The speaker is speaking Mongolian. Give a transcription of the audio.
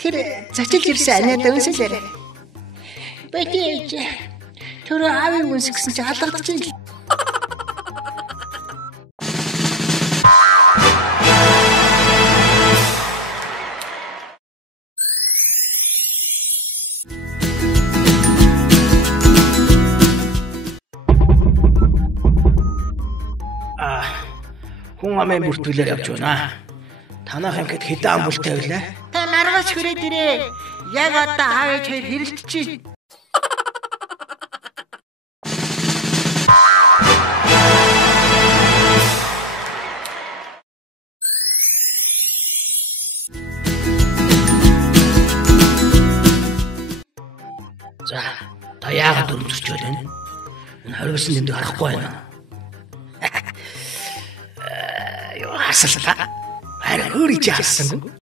Тэр зочилж ирсэн аниад өнсөлөөрэй. Бэтэж. Тэр аавын үнс гэсэн чи алгадчихжээ. Хүн амын бүртгэлээр явж байна. Танах ингээд хэдэн амбултай байлаа? Та наргаж хүрээд ирээ. Яг одоо аавч хоёр хэрэлдчихэ. За, та яагаад өрөмжөрч байна? Энэ хоригсон нэмдэг харахгүй байна. Юу асуулаа? Харин өөрөө ч яасан.